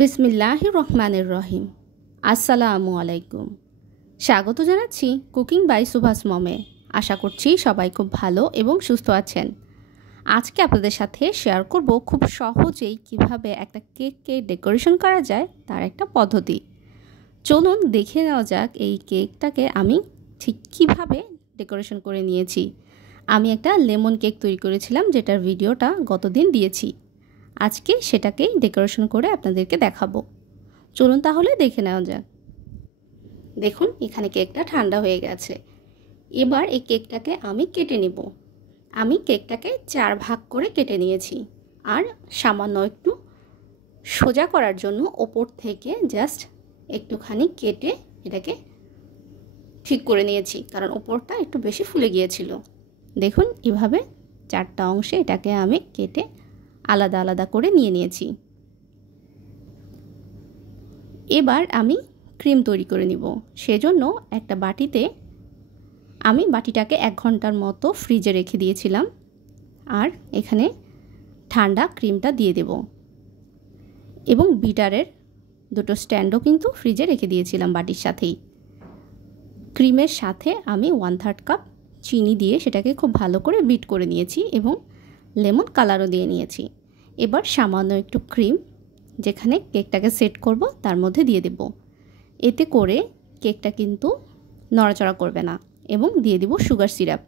বিসমিল্লাহির রহমানির রহিম। আসসালামু আলাইকুম। স্বাগত জানাচ্ছি কুকিং বাই সুভাষ মমে। আশা করছি সবাই খুব ভালো এবং সুস্থ আছেন। আজকে আপনাদের সাথে শেয়ার করব খুব সহজেই কিভাবে একটা কেককে ডেকোরেশন করা যায় তার একটা পদ্ধতি। চলুন দেখে নেওয়া যাক এই কেকটাকে আমি ঠিক কিভাবে ডেকোরেশন করে নিয়েছি। আমি একটা লেমন কেক তৈরি করেছিলাম, যেটার ভিডিওটা গতদিন দিয়েছি। আজকে সেটাকেই ডেকোরেশন করে আপনাদেরকে দেখাবো। চলুন তাহলে দেখে নেওয়া যাক। দেখুন এখানে কেকটা ঠান্ডা হয়ে গেছে। এবার এই কেকটাকে আমি কেটে নিব। আমি কেকটাকে 4 ভাগ করে কেটে নিয়েছি। আর সামান্য একটু সোজা করার জন্য ওপর থেকে জাস্ট একটুখানি কেটে এটাকে ঠিক করে নিয়েছি, কারণ ওপরটা একটু বেশি ফুলে গিয়েছিল। দেখুন এভাবে 4টা অংশে এটাকে আমি কেটে আলাদা আলাদা করে নিয়েছি। এবার আমি ক্রিম তৈরি করে নিব। সেজন্য একটা বাটিতে আমি বাটিটাকে 1 ঘন্টার মতো ফ্রিজে রেখে দিয়েছিলাম। আর এখানে ঠান্ডা ক্রিমটা দিয়ে দেব এবং বিটারের 2টো স্ট্যান্ডও কিন্তু ফ্রিজে রেখে দিয়েছিলাম বাটির সাথেই। ক্রিমের সাথে আমি 1/3 কাপ চিনি দিয়ে সেটাকে খুব ভালো করে বিট করে নিয়েছি এবং লেমন কালারও দিয়ে নিয়েছি। এবার সামান্য একটু ক্রিম যেখানে কেকটাকে সেট করব তার মধ্যে দিয়ে দেব। এতে করে কেকটা কিন্তু নড়াচড়া করবে না। এবং দিয়ে দেব সুগার সিরাপ।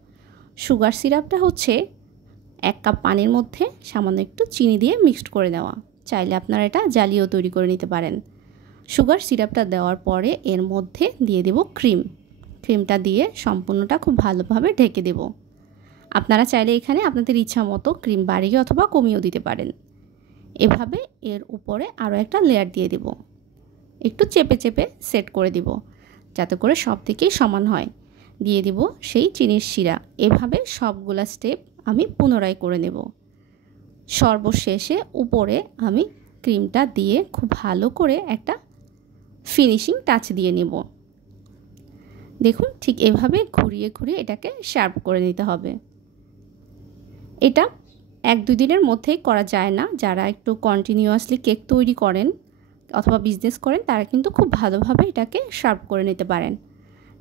সুগার সিরাপটা হচ্ছে 1 কাপ পানির মধ্যে সামান্য একটু চিনি দিয়ে মিক্সড করে নেওয়া। চাইলে আপনারা এটা জালিও তৈরি করে নিতে পারেন। সুগার সিরাপটা দেওয়ার পরে এর মধ্যে দিয়ে দেব ক্রিম। ক্রিমটা দিয়ে সম্পূর্ণটা খুব ভালোভাবে ঢেকে দেব। আপনারা চাইলে এখানে আপনাদের ইচ্ছা মতো ক্রিম বাড়িয়ে অথবা কমিয়েও দিতে পারেন। এভাবে এর উপরে আরও একটা লেয়ার দিয়ে দেব। একটু চেপে চেপে সেট করে দিব যাতে করে সব দিকেই সমান হয়। দিয়ে দিব সেই চিনির শিরা। এভাবে সবগুলা স্টেপ আমি পুনরায় করে নেব। সর্বশেষে উপরে আমি ক্রিমটা দিয়ে খুব ভালো করে একটা ফিনিশিং টাচ দিয়ে নেব। দেখুন ঠিক এভাবে ঘুরিয়ে ঘুরিয়ে এটাকে শার্প করে নিতে হবে। এটা 1-2 দিনের মধ্যেই করা যায় না। যারা একটু কন্টিনিউয়াসলি কেক তৈরি করেন অথবা বিজনেস করেন তারা কিন্তু খুব ভালোভাবে এটাকে শার্প করে নিতে পারেন।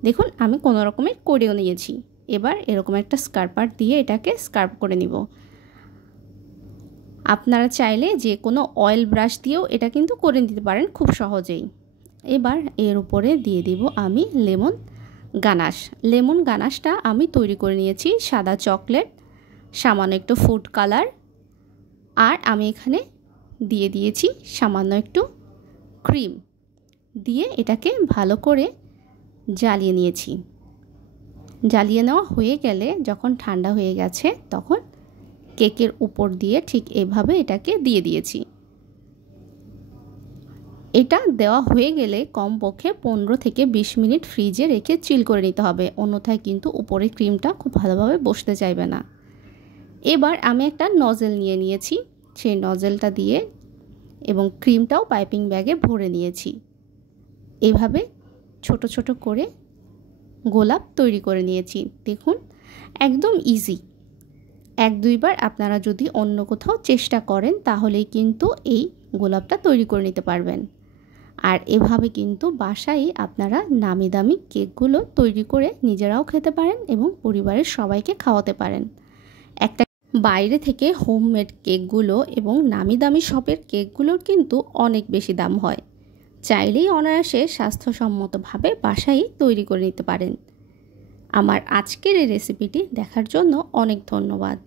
দেখুন আমি কোনো রকমের করেও নিয়েছি। এবার এরকম একটা স্কার্পার দিয়ে এটাকে স্কার্প করে নিব। আপনারা চাইলে যে কোনো অয়েল ব্রাশ দিয়েও এটা কিন্তু করে নিতে পারেন খুব সহজেই। এবার এর উপরে দিয়ে দিব আমি লেমন গানাশ। লেমন গানাশটা আমি তৈরি করে নিয়েছি সাদা চকলেট, সামান্য একটু ফুড কালার, আর আমি এখানে দিয়ে দিয়েছি সামান্য একটু ক্রিম দিয়ে এটাকে ভালো করে জ্বালিয়ে নিয়েছি। জ্বালিয়ে নেওয়া হয়ে গেলে যখন ঠান্ডা হয়ে গেছে তখন কেকের উপর দিয়ে ঠিক এভাবে এটাকে দিয়ে দিয়েছি। এটা দেওয়া হয়ে গেলে কমপক্ষে 15 থেকে 20 মিনিট ফ্রিজে রেখে চিল করে নিতে হবে, অন্যথায় কিন্তু উপরে ক্রিমটা খুব ভালোভাবে বসতে চাইবে না। এবার আমি একটা নজেল নিয়ে নিয়েছি। সেই নজেলটা দিয়ে এবং ক্রিমটাও পাইপিং ব্যাগে ভরে নিয়েছি। এভাবে ছোট ছোট করে গোলাপ তৈরি করে নিয়েছি। দেখুন একদম ইজি। 1-2 বার আপনারা যদি অন্য কোথাও চেষ্টা করেন তাহলেই কিন্তু এই গোলাপটা তৈরি করে নিতে পারবেন। আর এভাবে কিন্তু বাসায় আপনারা নামি দামি কেকগুলো তৈরি করে নিজেরাও খেতে পারেন এবং পরিবারের সবাইকে খাওয়াতে পারেন। একটা বাইরে থেকে হোমমেড কেকগুলো এবং নামি দামি শপের কেকগুলোর কিন্তু অনেক বেশি দাম হয়। চাইলেই অনায়াসে স্বাস্থ্যসম্মতভাবে বাসায় তৈরি করে নিতে পারেন। আমার আজকের এই রেসিপিটি দেখার জন্য অনেক ধন্যবাদ।